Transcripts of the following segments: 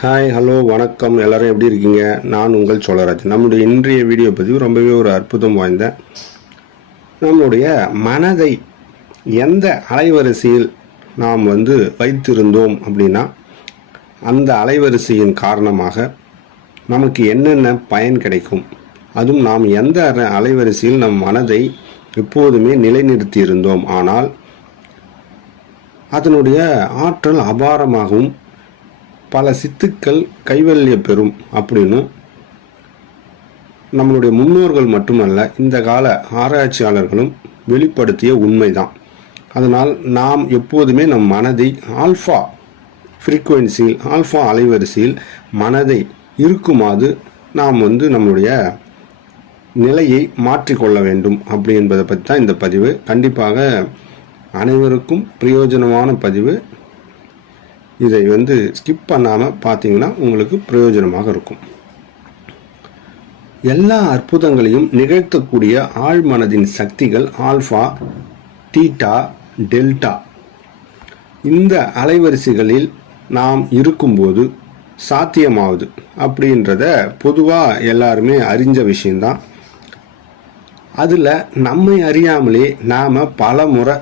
Hi hello வணக்கம். எல்லாரும் எப்படி இருக்கீங்க? நான் உங்கள் சோழராஜ். நம்முடைய இன்றைய வீடியோ பதிவு ரொம்பவே ஒரு அற்புதம் வாய்ந்த நம்முடைய மனதை எந்த அலைவரிசையில் நாம் வந்து வைத்திருந்தோம் அப்படின்னா அந்த அலைவரிசையின் காரணமாக நமக்கு என்னென்ன பயன் கிடைக்கும்? அதுவும் நாம் எந்த அலைவரிசையில் நம் மனதை எப்போதுமே நிலைநிறுத்தி இருந்தோம் ஆனால் அதனுடைய ஆற்றல் அபாரமாகவும் பல சித்துக்கள் கைவல்ய பெறும் அப்படின்னு நம்மளுடைய முன்னோர்கள் மட்டுமல்ல இந்த கால ஆராய்ச்சியாளர்களும் வெளிப்படுத்திய உண்மைதான். அதனால் நாம் எப்போதுமே நம் மனதை ஆல்ஃபா ஃப்ரீக்குவென்சியில் ஆல்ஃபா அலைவரிசையில் மனதை இருக்குமாறு நாம் வந்து நம்மளுடைய நிலையை மாற்றிக்கொள்ள வேண்டும் அப்படி என்பதை பற்றி தான் இந்த பதிவு. கண்டிப்பாக அனைவருக்கும் பிரயோஜனமான பதிவு. இதை வந்து ஸ்கிப் பண்ணாமல் பார்த்தீங்கன்னா உங்களுக்கு பிரயோஜனமாக இருக்கும். எல்லா அற்புதங்களையும் நிகழ்த்தக்கூடிய ஆழ்மனதின் சக்திகள் ஆல்ஃபா தீட்டா டெல்டா. இந்த அலைவரிசைகளில் நாம் இருக்கும்போது சாத்தியமாகுது அப்படின்றத பொதுவாக எல்லாருமே அறிஞ்ச விஷயந்தான் அதில் நம்மை அறியாமலே நாம் பல முறை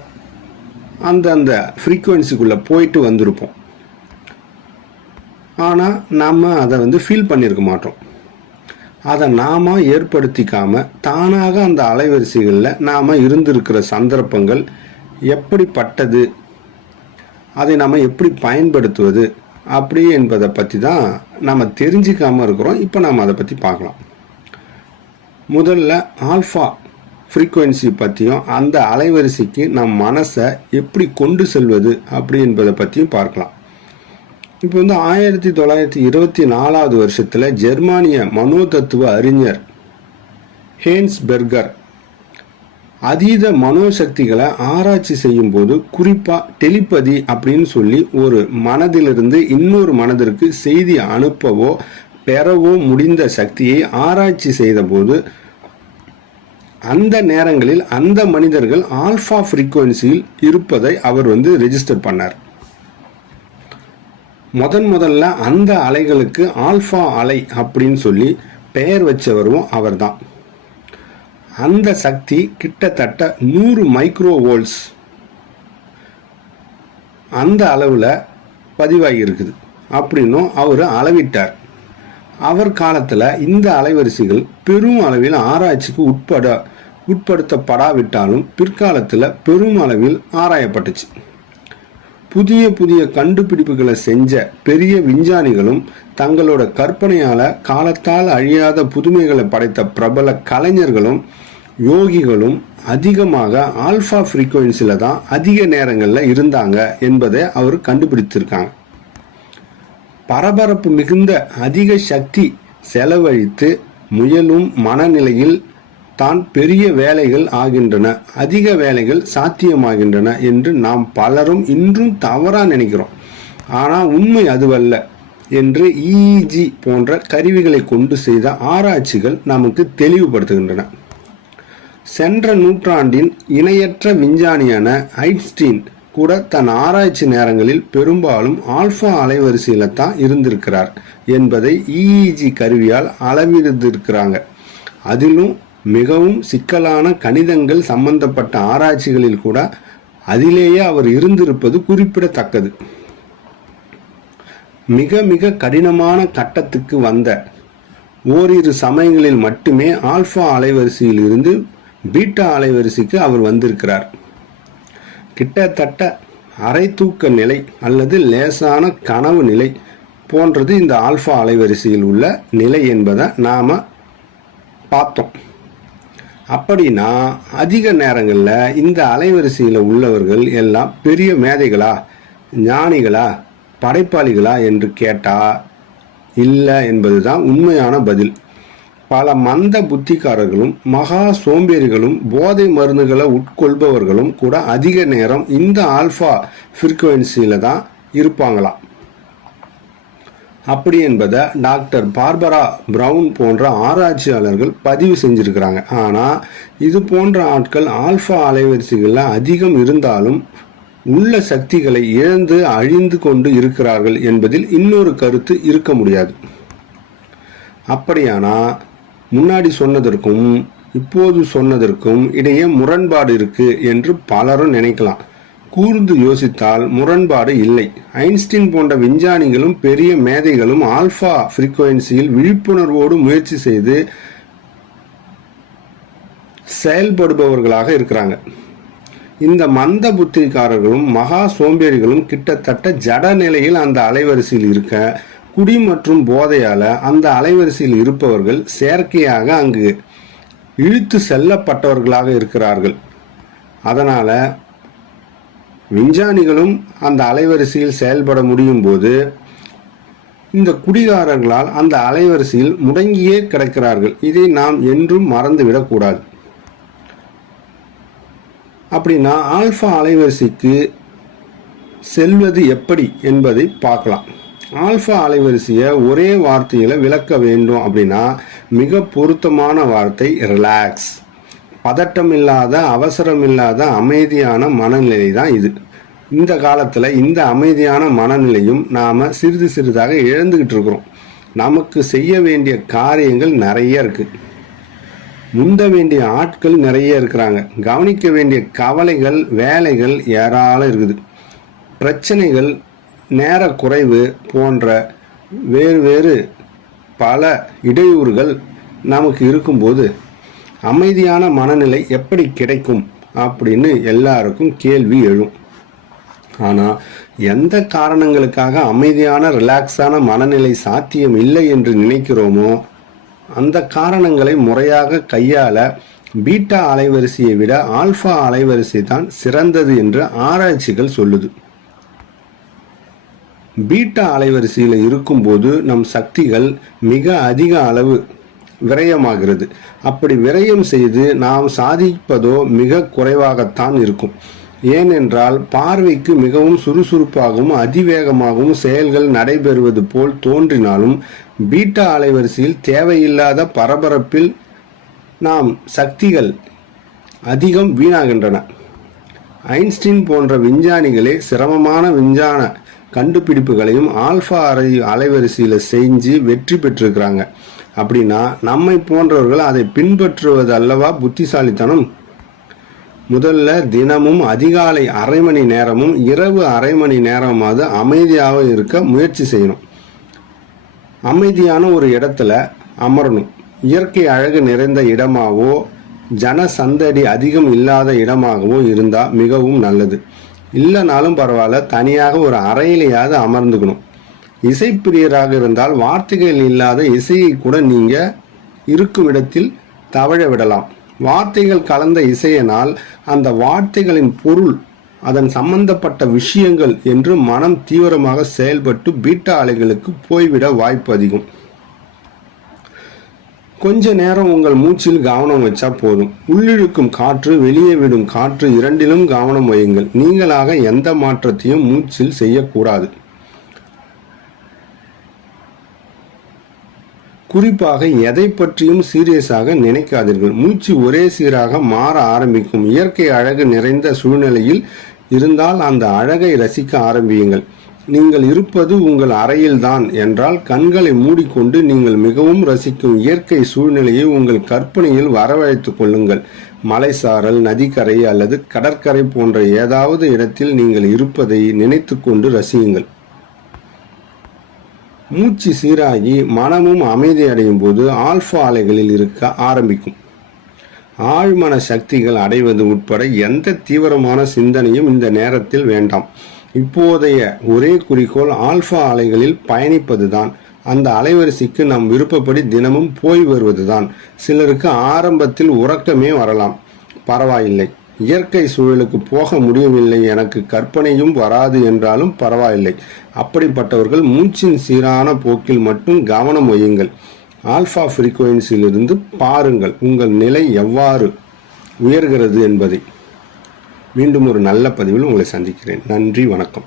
அந்த அந்த ஃப்ரீக்குவென்சிக்குள்ளே போயிட்டு வந்திருப்போம். ஆனால் நாம் அதை வந்து ஃபீல் பண்ணியிருக்க மாட்டோம். அதை நாம் ஏற்படுத்திக்காம தானாக அந்த அலைவரிசைகளில் நாம் இருந்திருக்கிற சந்தர்ப்பங்கள் எப்படிப்பட்டது அதை நாம் எப்படி பயன்படுத்துவது அப்படி என்பதை பற்றி தான் நம்ம தெரிஞ்சிக்காமல் இருக்கிறோம். இப்போ நாம் அதை பற்றி பார்க்கலாம். முதல்ல ஆல்ஃபா ஃப்ரீக்குவென்சி பற்றியும் அந்த அலைவரிசைக்கு நம் மனசை எப்படி கொண்டு செல்வது அப்படி என்பதை பற்றியும் பார்க்கலாம். இப்போ வந்து ஆயிரத்தி தொள்ளாயிரத்தி இருபத்தி நாலாவது வருஷத்தில் ஜெர்மானிய மனோதத்துவ அறிஞர் ஹேன்ஸ் பெர்கர் அதீத மனோசக்திகளை ஆராய்ச்சி செய்யும் போது குறிப்பாக டெலிபதி அப்படின்னு சொல்லி ஒரு மனதிலிருந்து இன்னொரு மனதிற்கு செய்தி அனுப்பவோ பெறவோ முடிந்த சக்தியை ஆராய்ச்சி செய்தபோது அந்த நேரங்களில் அந்த மனிதர்கள் ஆல்ஃபா ஃப்ரீக்குவன்சியில் இருப்பதை அவர் வந்து ரெஜிஸ்டர் பண்ணார். முதன் முதல்ல அந்த அலைகளுக்கு ஆல்ஃபா அலை அப்படின்னு சொல்லி பெயர் வச்சவரும் அவர்தான். அந்த சக்தி கிட்டத்தட்ட நூறு மைக்ரோ வோல்ட்ஸ். அந்த அளவில் பதிவாகி இருக்குது. அப்படின்னும் அவர் அளவிட்டார். அவர் காலத்தில் இந்த அலைவரிசைகள் பெரும் அளவில் ஆராய்ச்சிக்கு உட்பட உட்படுத்தப்படாவிட்டாலும் பிற்காலத்தில் பெரும் அளவில் ஆராயப்பட்டுச்சு. புதிய புதிய கண்டுபிடிப்புகளை செஞ்ச பெரிய விஞ்ஞானிகளும் தங்களோட கற்பனையால காலத்தால் அழியாத புதுமைகளை படைத்த பிரபல கலைஞர்களும் யோகிகளும் அதிகமாக ஆல்ஃபா ஃப்ரீக்குவென்சியில் தான் அதிக நேரங்களில் இருந்தாங்க என்பதை அவர் கண்டுபிடித்திருக்காங்க. பரபரப்பு மிகுந்த அதிக சக்தி செலவழித்து முயலும் மனநிலையில் தான் பெரிய வேலைகள் ஆகின்றன அதிக வேலைகள் சாத்தியமாகின்றன என்று நாம் பலரும் இன்றும் தவறா நினைக்கிறோம். ஆனால் உண்மை அதுவல்ல என்று இஇஜி போன்ற கருவிகளை கொண்டு செய்த ஆராய்ச்சிகள் நமக்கு தெளிவுபடுத்துகின்றன. சென்ற நூற்றாண்டின் இணையற்ற விஞ்ஞானியான ஐப்ஸ்டீன் கூட தன் ஆராய்ச்சி நேரங்களில் பெரும்பாலும் ஆல்ஃபா அலைவரிசையில தான் இருந்திருக்கிறார் என்பதை இஇஜி கருவியால் அளவிருந்திருக்கிறாங்க அதிலும் மிகவும் சிக்கலான கணிதங்கள் சம்பந்தப்பட்ட ஆராய்ச்சிகளில் கூட அதிலேயே அவர் இருந்திருப்பது குறிப்பிடத்தக்கது. மிக மிக கடினமான கட்டத்துக்கு வந்த ஓரிரு சமயங்களில் மட்டுமே ஆல்பா அலைவரிசையில் இருந்து பீட்டா அலைவரிசைக்கு அவர் வந்திருக்கிறார். கிட்டத்தட்ட அரை தூக்க நிலை அல்லது லேசான கனவு நிலை போன்றது இந்த ஆல்பா அலைவரிசையில் உள்ள நிலை என்பதை நாம் பார்த்தோம். அப்படின்னா அதிக நேரங்களில் இந்த அலைவரிசையில் உள்ளவர்கள் எல்லாம் பெரிய மேதைகளா ஞானிகளா படைப்பாளிகளா என்று கேட்டால் இல்லை என்பதுதான் உண்மையான பதில். பல மந்த புத்திக்காரர்களும் மகா சோம்பேறிகளும் போதை மருந்துகளை உட்கொள்பவர்களும் கூட அதிக நேரம் இந்த ஆல்ஃபா ஃப்ரீக்குவென்சியில் தான் இருப்பாங்களாம். அப்படி என்பதை டாக்டர் பார்பரா பிரவுன் போன்ற ஆராய்ச்சியாளர்கள் பதிவு செஞ்சிருக்கிறாங்க. ஆனால் இது போன்ற ஆட்கள் ஆல்ஃபா அலைவரிசைகளில் அதிகம் இருந்தாலும் உள்ள சக்திகளை இழந்து அழிந்து கொண்டு இருக்கிறார்கள் என்பதில் இன்னொரு கருத்து இருக்க முடியாது. அப்படியானா முன்னாடி சொன்னதற்கும் இப்போது சொன்னதற்கும் இடையே முரண்பாடு இருக்கு என்று பலரும் நினைக்கலாம். கூர்ந்து யோசித்தால் முரண்பாடு இல்லை. ஐன்ஸ்டீன் போன்ற விஞ்ஞானிகளும் பெரிய மேதைகளும் ஆல்பா ஃப்ரீக்குவன்சியில் விழிப்புணர்வோடு முயற்சி செய்து செயல்படுபவர்களாக இருக்கிறாங்க. இந்த மந்த புத்திரிக்காரர்களும் மகா சோம்பேறிகளும் கிட்டத்தட்ட ஜட நிலையில் அந்த அலைவரிசையில் இருக்க குடி மற்றும் போதையால் அந்த அலைவரிசையில் இருப்பவர்கள் செயற்கையாக அங்கு இழுத்து செல்லப்பட்டவர்களாக இருக்கிறார்கள். அதனால் விஞ்ஞானிகளும் அந்த அலைவரிசையில் செயல்பட முடியும் போது இந்த குடிகாரர்களால் அந்த அலைவரிசையில் முடங்கியே கிடக்கிறார்கள். இதை நாம் என்றும் மறந்துவிடக்கூடாது அப்படின்னா ஆல்ஃபா அலைவரிசைக்கு செல்வது எப்படி என்பதை பார்க்கலாம். ஆல்ஃபா அலைவரிசையை ஒரே வார்த்தையில் விளக்க வேண்டும் அப்படின்னா மிக பொருத்தமான வார்த்தை ரிலாக்ஸ் பதட்டம் இல்லாத அவசரம் இல்லாத அமைதியான மனநிலை தான் இது. இந்த காலத்தில் இந்த அமைதியான மனநிலையும் நாம் சிறிது சிறிதாக இழந்துக்கிட்டு இருக்கிறோம். நமக்கு செய்ய வேண்டிய காரியங்கள் நிறைய இருக்குது முந்த வேண்டிய ஆட்கள் நிறைய இருக்கிறாங்க. கவனிக்க வேண்டிய கவலைகள் வேலைகள் ஏராளம் இருக்குது. பிரச்சனைகள் நேர குறைவு போன்ற வேறு வேறு பல இடையூறுகள் நமக்கு இருக்கும்போது அமைதியான மனநிலை எப்படி கிடைக்கும் அப்படின்னு எல்லாருக்கும் கேள்வி எழும். ஆனால் எந்த காரணங்களுக்காக அமைதியான ரிலாக்ஸான மனநிலை சாத்தியம் இல்லை என்று நினைக்கிறோமோ அந்த காரணங்களை முறையாக கையாள பீட்டா அலைவரிசையை விட ஆல்ஃபா அலைவரிசை தான் சிறந்தது என்று ஆராய்ச்சிகள் சொல்லுது. பீட்டா அலைவரிசையில் இருக்கும்போது நம் சக்திகள் மிக அதிக அளவு விரயமாகிறது. அப்படி விரயம் செய்து நாம் சாதிப்பதோ மிக குறைவாகத்தான் இருக்கும். ஏனென்றால் பார்வைக்கு மிகவும் சுறுசுறுப்பாகவும் அதிவேகமாகவும் செயல்கள் நடைபெறுவது போல் தோன்றினாலும் பீட்டா அலைவரிசையில் தேவையில்லாத பரபரப்பில் நாம் சக்திகள் அதிகம் வீணாகின்றன. ஐன்ஸ்டீன் போன்ற விஞ்ஞானிகளே சிரமமான விஞ்ஞான கண்டுபிடிப்புகளையும் ஆல்ஃபா அலை அலைவரிசையில் செஞ்சு வெற்றி பெற்றிருக்கிறாங்க. அப்படின்னா நம்மை போன்றவர்கள் அதை பின்பற்றுவது அல்லவா புத்திசாலித்தனம்? முதல்ல தினமும் அதிகாலை அரை மணி நேரமும் இரவு அரை மணி நேரமாவது அமைதியாக இருக்க முயற்சி செய்யணும். அமைதியான ஒரு இடத்துல அமரணும். இயற்கை அழகு நிறைந்த இடமாவோ ஜன சந்தடி அதிகம் இல்லாத இடமாகவோ இருந்தால் மிகவும் நல்லது. இல்லைனாலும் பரவாயில்ல தனியாக ஒரு அறையிலேயாவது அமர்ந்துக்கணும். இசைப்பிரியராக இருந்தால் வார்த்தைகள் இல்லாத இசையை கூட நீங்கள் இருக்கும் இடத்தில் தவழ விடலாம். வார்த்தைகள் கலந்த இசையினால் அந்த வார்த்தைகளின் பொருள் அதன் சம்பந்தப்பட்ட விஷயங்கள் என்று மனம் தீவிரமாக செயல்பட்டு பீட்டா அலைகளுக்கு போய்விட வாய்ப்பு அதிகம். கொஞ்ச நேரம் உங்கள் மூச்சில் கவனம் வச்சா போதும். உள்ளிழுக்கும் காற்று வெளியே விடும் காற்று இரண்டிலும் கவனம் வையுங்கள். நீங்களாக எந்த மாற்றத்தையும் மூச்சில் செய்யக்கூடாது. குறிப்பாக எதை பற்றியும் சீரியஸாக நினைக்காதீர்கள். மூச்சு ஒரே சீராக மாற ஆரம்பிக்கும். இயற்கை அழகு நிறைந்த சூழ்நிலையில் இருந்தால் அந்த அழகை ரசிக்க ஆரம்பியுங்கள். நீங்கள் இருப்பது உங்கள் அறையில்தான் என்றால் கண்களை மூடிக்கொண்டு நீங்கள் மிகவும் ரசிக்கும் இயற்கை சூழ்நிலையை உங்கள் கற்பனையில் வரவழைத்துக் கொள்ளுங்கள். மலைசாரல் நதிக்கரை அல்லது கடற்கரை போன்ற ஏதாவது இடத்தில் நீங்கள் இருப்பதை நினைத்து கொண்டு ரசியுங்கள். மூச்சு சீராகி மனமும் அமைதி அடையும் போது ஆல்ஃபா அலைகளில் இருக்க ஆரம்பிக்கும். ஆழ்மன சக்திகள் அடைவது உட்பட எந்த தீவிரமான சிந்தனையும் இந்த நேரத்தில் வேண்டாம். இப்போதைய ஒரே குறிக்கோள் ஆல்ஃபா அலைகளில் பயணிப்பதுதான். அந்த அலைவரிசைக்கு நம் விருப்பப்படி தினமும் போய் வருவதுதான். சிலருக்கு ஆரம்பத்தில் உறக்கமே வரலாம். பரவாயில்லை. இயற்கை சூழலுக்கு போக முடியவில்லை. எனக்கு கற்பனையும் வராது என்றாலும் பரவாயில்லை. அப்படிப்பட்டவர்கள் மூச்சின் சீரான போக்கில் மட்டும் கவனம் வையுங்கள். ஆல்ஃபா ஃப்ரீக்குவென்சியிலிருந்து பாருங்கள் உங்கள் நிலை எவ்வாறு உயர்கிறது என்பதை. மீண்டும் ஒரு நல்ல பதிவில் உங்களை சந்திக்கிறேன். நன்றி வணக்கம்.